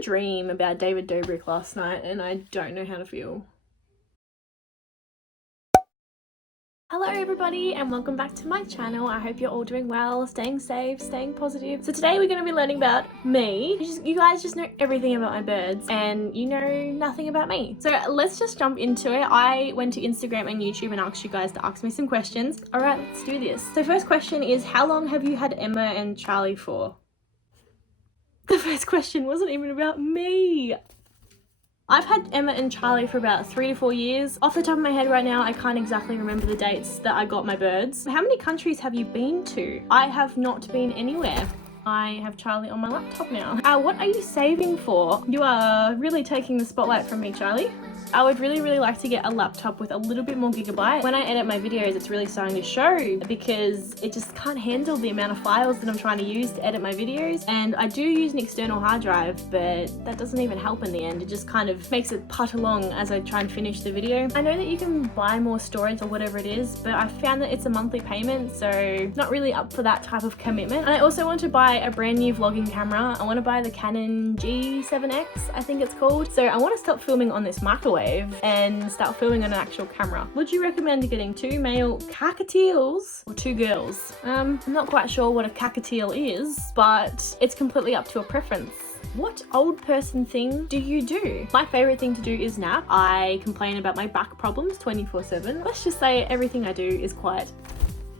a dream about David Dobrik last night and I don't know how to feel. Hello everybody and welcome back to my channel. I hope you're all doing well, staying safe, staying positive. So today we're going to be learning about me. You guys just know everything about my birds and you know nothing about me. So let's just jump into it. I went to Instagram and YouTube and asked you guys to ask me some questions. All right, let's do this. So first question is, how long have you had Emma and Charlie for? The first question wasn't even about me. I've had Emma and Charlie for about 3 to 4 years. Off the top of my head right now, I can't exactly remember the dates that I got my birds. How many countries have you been to? I have not been anywhere. I have Charlie on my laptop now. What are you saving for? You are really taking the spotlight from me, Charlie. I would really like to get a laptop with a little bit more gigabyte. When I edit my videos, it's really starting to show because it just can't handle the amount of files that I'm trying to use to edit my videos. And I do use an external hard drive, but that doesn't even help in the end. It just kind of makes it putt along as I try and finish the video. I know that you can buy more storage or whatever it is, but I found that it's a monthly payment, so not really up for that type of commitment. And I also want to buy a brand new vlogging camera. I want to buy the Canon G7X, I think it's called. So I want to stop filming on this microwave and start filming on an actual camera. Would you recommend getting 2 male cockatiels or 2 girls? I'm not quite sure what a cockatiel is, but it's completely up to a preference. What old person thing do you do? My favorite thing to do is nap. I complain about my back problems 24/7. Let's just say everything I do is quite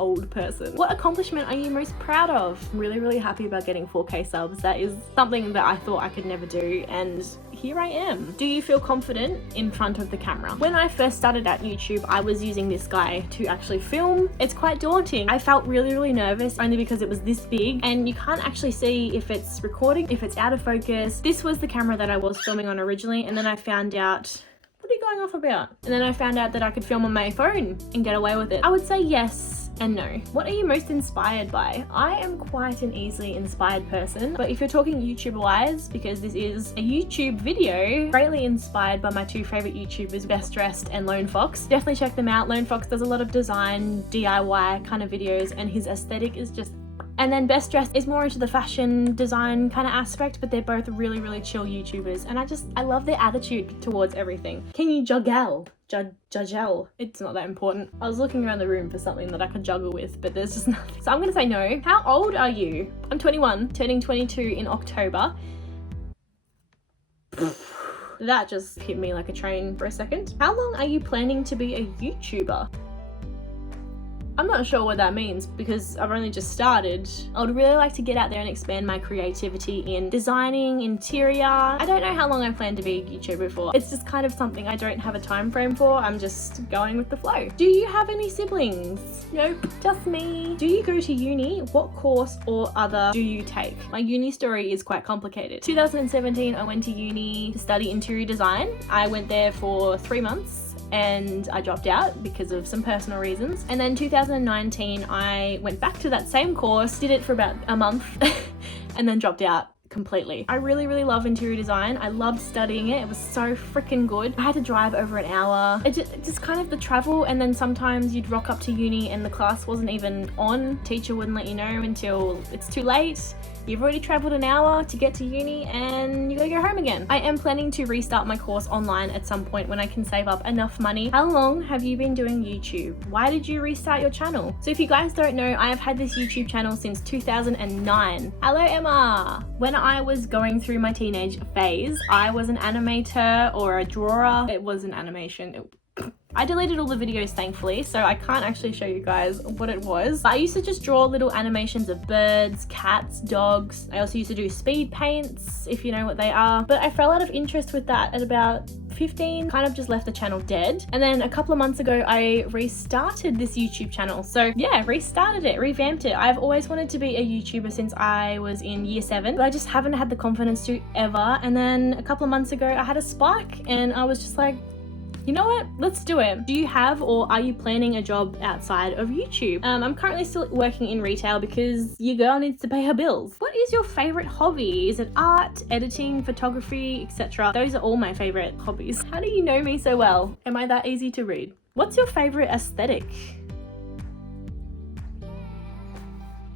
old person. What accomplishment are you most proud of? I'm really happy about getting 4K subs. That is something that I thought I could never do, and here I am. Do you feel confident in front of the camera? When I first started at YouTube, I was using this guy to actually film. It's quite daunting. I felt really nervous only because it was this big and you can't actually see if it's recording, if it's out of focus. This was the camera that I was filming on originally, and then I found out, what are you going off about? And then I found out that I could film on my phone and get away with it. I would say yes and no. What are you most inspired by? I am quite an easily inspired person, but if you're talking YouTuber wise, because this is a YouTube video, greatly inspired by my 2 favorite YouTubers, Best Dressed and Lone Fox. Definitely check them out. Lone Fox does a lot of design, DIY kind of videos, and his aesthetic is just... And then Best Dressed is more into the fashion design kind of aspect, but they're both really chill YouTubers, and I love their attitude towards everything. Can you juggle? Juggle. It's not that important. I was looking around the room for something that I could juggle with, but there's just nothing. So I'm gonna say no. How old are you? I'm 21, turning 22 in October. That just hit me like a train for a second. How long are you planning to be a YouTuber? I'm not sure what that means because I've only just started. I would really like to get out there and expand my creativity in designing, interior. I don't know how long I plan to be a YouTuber for. It's just kind of something I don't have a time frame for. I'm just going with the flow. Do you have any siblings? Nope, just me. Do you go to uni? What course or other do you take? My uni story is quite complicated. 2017, I went to uni to study interior design. I went there for 3 months. And I dropped out because of some personal reasons. And then 2019, I went back to that same course, did it for about a month, and then dropped out completely. I really love interior design. I loved studying it. It was so freaking good. I had to drive over an hour. It just kind of the travel, and then sometimes you'd rock up to uni and the class wasn't even on. Teacher wouldn't let you know until it's too late. You've already traveled an hour to get to uni and you gotta go home again. I am planning to restart my course online at some point when I can save up enough money. How long have you been doing YouTube? Why did you restart your channel? So if you guys don't know, I have had this YouTube channel since 2009. Hello Emma! When I was going through my teenage phase, I was an animator or a drawer. It was an animation. I deleted all the videos thankfully, so I can't actually show you guys what it was. I used to just draw little animations of birds, cats, dogs. I also used to do speed paints, if you know what they are. But I fell out of interest with that at about 15, kind of just left the channel dead. And then a couple of months ago, I restarted this YouTube channel. So yeah, restarted it, revamped it. I've always wanted to be a YouTuber since I was in year 7, but I just haven't had the confidence to ever. And then a couple of months ago, I had a spike and I was just like, you know what? Let's do it. Do you have or are you planning a job outside of YouTube? I'm currently still working in retail because your girl needs to pay her bills. What is your favorite hobby? Is it art, editing, photography, etc.? Those are all my favorite hobbies. How do you know me so well? Am I that easy to read? What's your favorite aesthetic?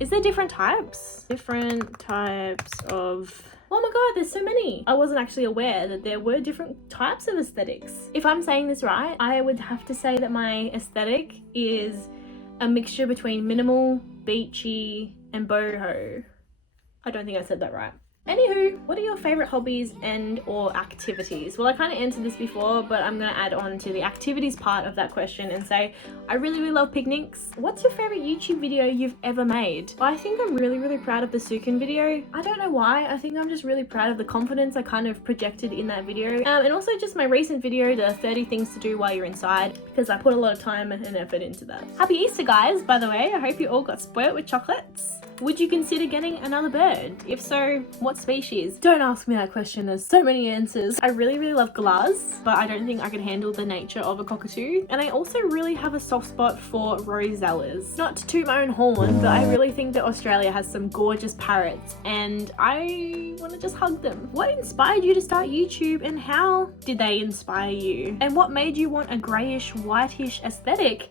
Is there different types? Different types of Oh my god, there's so many. I wasn't actually aware that there were different types of aesthetics. If I'm saying this right, I would have to say that my aesthetic is a mixture between minimal, beachy, and boho. I don't think I said that right. Anywho, what are your favorite hobbies and or activities? Well, I kind of answered this before, but I'm gonna add on to the activities part of that question and say I really love picnics. What's your favorite YouTube video you've ever made? Well, I think I'm really proud of the Sukin video. I don't know why. I think I'm just really proud of the confidence I kind of projected in that video, and also just my recent video, the 30 things to do while you're inside, because I put a lot of time and effort into that. Happy Easter, guys, by the way. I hope you all got spoilt with chocolates. Would you consider getting another bird? If so, what species? Don't ask me that question, there's so many answers. I really love galahs, but I don't think I could handle the nature of a cockatoo. And I also really have a soft spot for rosellas. Not to toot my own horn, but I really think that Australia has some gorgeous parrots and I want to just hug them. What inspired you to start YouTube and how did they inspire you? And what made you want a greyish, whitish aesthetic?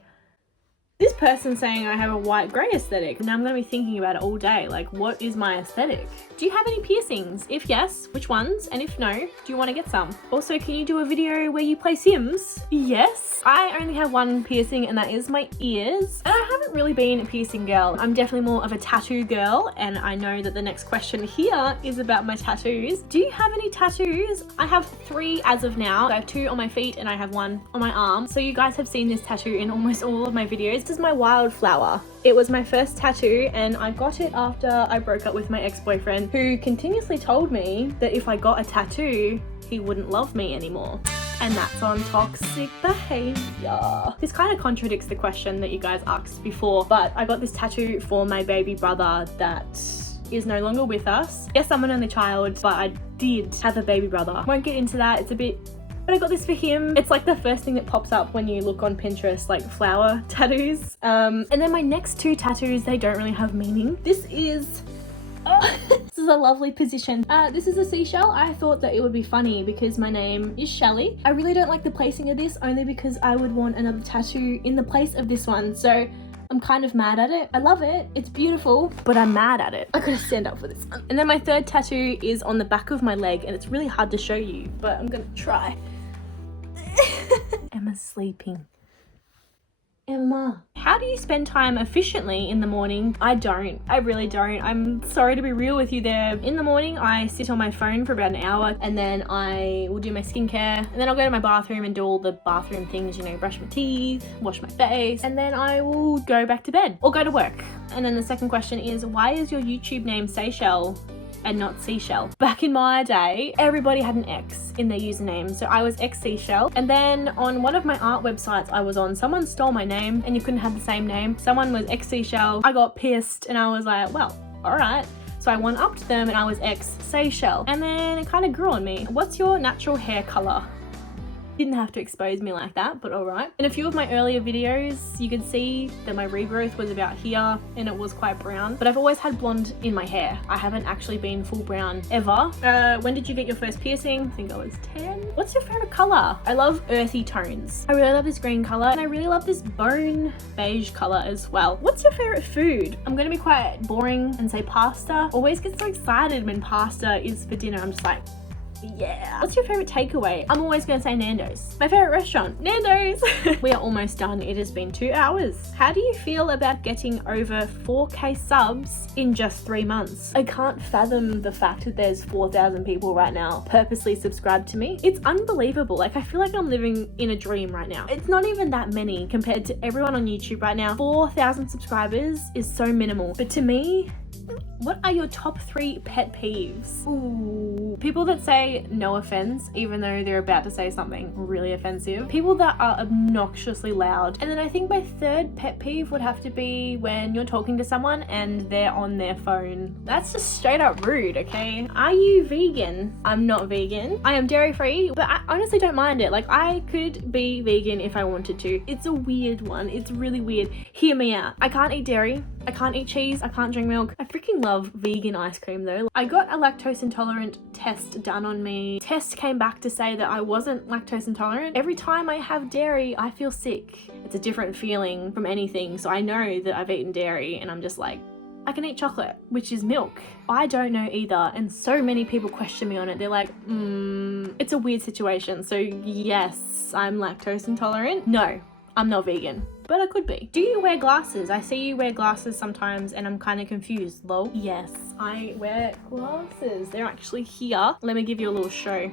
This person saying I have a white grey aesthetic. Now I'm going to be thinking about it all day. Like, what is my aesthetic? Do you have any piercings? If yes, which ones? And if no, do you want to get some? Also, can you do a video where you play Sims? Yes. I only have one piercing and that is my ears. And I haven't really been a piercing girl. I'm definitely more of a tattoo girl. And I know that the next question here is about my tattoos. Do you have any tattoos? I have 3 as of now. I have 2 on my feet and I have 1 on my arm. So you guys have seen this tattoo in almost all of my videos. This is my wildflower. It was my first tattoo and I got it after I broke up with my ex-boyfriend, who continuously told me that if I got a tattoo, he wouldn't love me anymore. And that's on toxic behavior. This kind of contradicts the question that you guys asked before, but I got this tattoo for my baby brother that is no longer with us. Yes, I'm an only child, but I did have a baby brother. Won't get into that, it's a bit, but I got this for him. It's like the first thing that pops up when you look on Pinterest, like flower tattoos. And then my next 2 tattoos, they don't really have meaning. This is this is a lovely position. This is a seashell. I thought that it would be funny because my name is Shelly. I really don't like the placing of this, only because I would want another tattoo in the place of this one. So I'm kind of mad at it. I love it. It's beautiful, but I'm mad at it. I gotta stand up for this one. And then my 3rd tattoo is on the back of my leg and it's really hard to show you, but I'm gonna try. Emma's sleeping. Emma. How do you spend time efficiently in the morning? I don't. I really don't. I'm sorry to be real with you there. In the morning, I sit on my phone for about an hour and then I will do my skincare and then I'll go to my bathroom and do all the bathroom things, you know, brush my teeth, wash my face, and then I will go back to bed or go to work. And then the second question is, why is your YouTube name Seychelles and not Seashell? Back in my day, everybody had an X in their username, so I was X Seashell. And then on one of my art websites I was on, someone stole my name and you couldn't have the same name. Someone was X Seashell. I got pissed and I was like, well, all right. So I one-upped them and I was X Seychelles. And then it kind of grew on me. What's your natural hair color? Didn't have to expose me like that, but all right. In a few of my earlier videos, you could see that my regrowth was about here and it was quite brown, but I've always had blonde in my hair. I haven't actually been full brown ever. When did you get your first piercing? I think I was 10. What's your favorite color? I love earthy tones. I really love this green color and I really love this bone beige color as well. What's your favorite food? I'm gonna be quite boring and say pasta. Always get so excited when pasta is for dinner. I'm just like, yeah. What's your favorite takeaway? I'm always gonna say Nando's. My favorite restaurant, Nando's. We are almost done. It has been 2 hours. How do you feel about getting over 4K subs in just 3 months? I can't fathom the fact that there's 4,000 people right now purposely subscribed to me. It's unbelievable. Like, I feel like I'm living in a dream right now. It's not even that many compared to everyone on YouTube right now. 4,000 subscribers is so minimal. But to me, what are your top 3 pet peeves? Ooh, people that say no offense, even though they're about to say something really offensive. People that are obnoxiously loud. And then I think my 3rd pet peeve would have to be when you're talking to someone and they're on their phone. That's just straight up rude, okay? Are you vegan? I'm not vegan. I am dairy free, but I honestly don't mind it. Like, I could be vegan if I wanted to. It's a weird one. It's really weird. Hear me out. I can't eat dairy. I can't eat cheese. I can't drink milk. I freaking love vegan ice cream though. I got a lactose intolerant test done on me. Test came back to say that I wasn't lactose intolerant. Every time I have dairy, I feel sick. It's a different feeling from anything. So I know that I've eaten dairy and I'm just like, I can eat chocolate, which is milk. I don't know either, and so many people question me on it. They're like, it's a weird situation. So yes, I'm lactose intolerant. No, I'm not vegan, but I could be. Do you wear glasses? I see you wear glasses sometimes and I'm kind of confused, lol. Yes, I wear glasses. They're actually here. Let me give you a little show.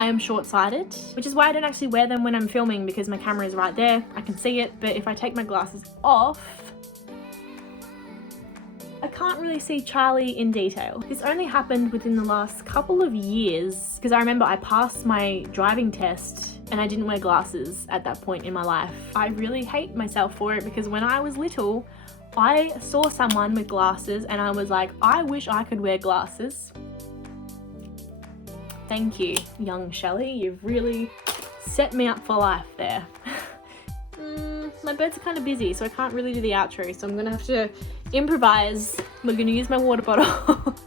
I am short-sighted, which is why I don't actually wear them when I'm filming, because my camera is right there. I can see it, but if I take my glasses off, I can't really see Charlie in detail. This only happened within the last couple of years, because I remember I passed my driving test and I didn't wear glasses at that point in my life. I really hate myself for it, because when I was little, I saw someone with glasses and I was like, I wish I could wear glasses. Thank you, young Shelley. You've really set me up for life there. My birds are kind of busy, so I can't really do the outro, so I'm gonna have to improvise. We're gonna use my water bottle.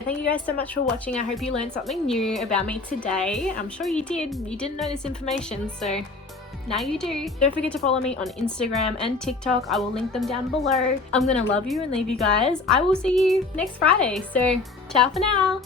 Thank you guys so much for watching. I hope you learned something new about me today. I'm sure you did. You didn't know this information, so now you do. Don't forget to follow me on Instagram and TikTok. I will link them down below. I'm gonna love you and leave you guys. I will see you next Friday, so ciao for now.